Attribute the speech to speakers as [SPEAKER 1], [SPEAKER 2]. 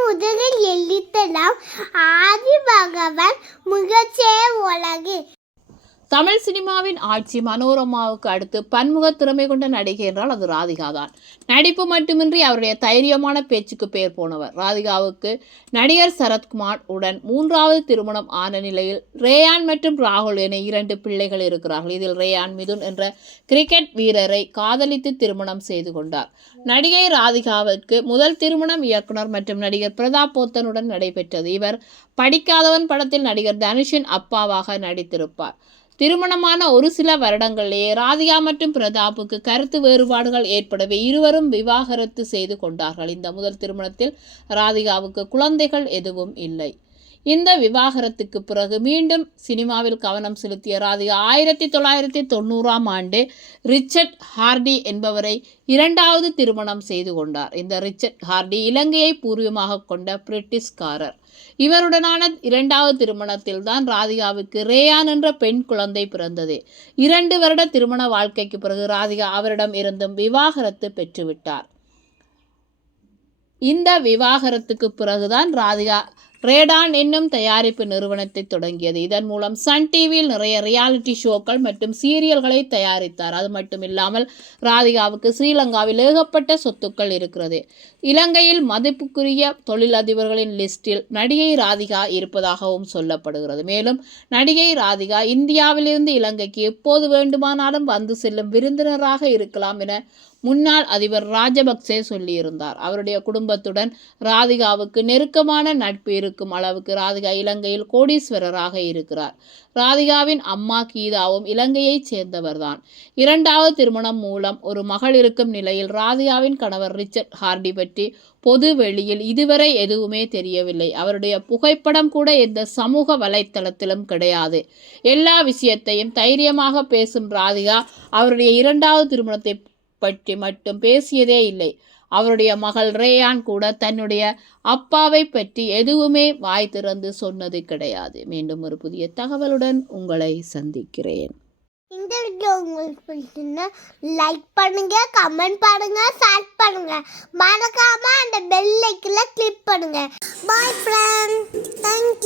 [SPEAKER 1] മുതലിൽ എല്ലിത്തലാം ആദി ഭഗവൻ മുഖച്ചേ ഉലകിൽ
[SPEAKER 2] தமிழ் சினிமாவின் ஆட்சி மனோரமாவுக்கு அடுத்து பன்முக திறமை கொண்ட நடிகை என்றால் அது ராதிகா தான். நடிப்பு மட்டுமின்றி அவருடைய தைரியமான பேச்சுக்கு பெயர் போனவர். ராதிகாவுக்கு நடிகர் சரத்குமார் உடன் மூன்றாவது திருமணம் ஆன நிலையில் ரேயான் மற்றும் ராகுல் என இரண்டு பிள்ளைகள் இருக்கிறார்கள். இதில் ரேயான் மிதுன் என்ற கிரிக்கெட் வீரரை காதலித்து திருமணம் செய்து கொண்டார். நடிகை ராதிகாவிற்கு முதல் திருமணம் இயக்குனர் மற்றும் நடிகர் பிரதாப் போத்தனுடன் நடைபெற்றது. இவர் படிக்காதவன் படத்தில் நடிகர் தனுஷின் அப்பாவாக நடித்திருப்பார். திருமணமான ஒரு சில வருடங்களிலேயே ராதிகா மற்றும் பிரதாப்புக்கு கருத்து வேறுபாடுகள் ஏற்படவே இருவரும் விவாகரத்து செய்து கொண்டார்கள். இந்த முதல் திருமணத்தில் ராதிகாவுக்கு குழந்தைகள் எதுவும் இல்லை. இந்த விவாகரத்துக்கு பிறகு மீண்டும் சினிமாவில் கவனம் செலுத்திய ராதிகா ஆயிரத்தி தொள்ளாயிரத்தி தொண்ணூறாம் ஆண்டு ரிச்சர்ட் ஹார்டி என்பவரை இரண்டாவது திருமணம் செய்து கொண்டார். இந்த ரிச்சர்ட் ஹார்டி இலங்கையை பூர்வீகமாக கொண்ட பிரிட்டிஷ்காரர். இவருடனான இரண்டாவது திருமணத்தில் தான் ராதிகாவுக்கு ரேயான் என்ற பெண் குழந்தை பிறந்தது. இரண்டு வருட திருமண வாழ்க்கைக்கு பிறகு ராதிகா அவரிடம் இருந்தும் விவாகரத்து பெற்றுவிட்டார். இந்த விவாகரத்துக்கு பிறகுதான் ராதிகா ரேடான் என்னும் தயாரிப்பு நிறுவனத்தை தொடங்கியது. இதன் மூலம் சன் டிவியில் நிறைய ரியாலிட்டி ஷோக்கள் மற்றும் சீரியல்களை தயாரித்தார். அது மட்டும் இல்லாமல் ராதிகாவுக்கு ஸ்ரீலங்காவில் ஏகப்பட்ட சொத்துக்கள் இருக்கிறது. இலங்கையில் மதிப்புக்குரிய தொழிலதிபர்களின் லிஸ்டில் நடிகை ராதிகா இருப்பதாகவும் சொல்லப்படுகிறது. மேலும் நடிகை ராதிகா இந்தியாவிலிருந்து இலங்கைக்கு எப்போது வேண்டுமானாலும் வந்து செல்லும் விருந்தினராக இருக்கலாம் என முன்னாள் அதிபர் ராஜபக்சே சொல்லியிருந்தார். அவருடைய குடும்பத்துடன் ராதிகாவுக்கு நெருக்கமான நட்பு இருக்கும் அளவுக்கு ராதிகா இலங்கையில் கோடீஸ்வரராக இருக்கிறார். ராதிகாவின் அம்மா கீதாவும் இலங்கையைச் சேர்ந்தவர்தான். இரண்டாவது திருமணம் மூலம் ஒரு மகள் இருக்கும் நிலையில் ராதிகாவின் கணவர் ரிச்சர்ட் ஹார்டி பற்றி பொது வெளியில் இதுவரை எதுவுமே தெரியவில்லை. அவருடைய புகைப்படம் கூட எந்த சமூக வலைத்தளத்திலும் கிடையாது. எல்லா விஷயத்தையும் தைரியமாக பேசும் ராதிகா அவருடைய இரண்டாவது திருமணத்தை பற்றி மட்டும் பேசியதே இல்லை. அவருடைய மகள் ரேயான் கூட தன்னுடைய அப்பாவை பற்றி எதுவுமே வாய் திறந்து சொன்னது கிடையாது. மீண்டும் ஒரு புதிய தகவலுடன் உங்களை சந்திக்கிறேன்.
[SPEAKER 1] இந்த வீடியோ உங்களுக்கு பிடிச்சிருந்தா லைக் பண்ணுங்க கமெண்ட் பண்ணுங்க ஷேர் பண்ணுங்க. மறக்காம அந்த பெல் ஐக்கில் கிளிக் பண்ணுங்க. பாய் ஃப்ரெண்ட் தேங்க்யூ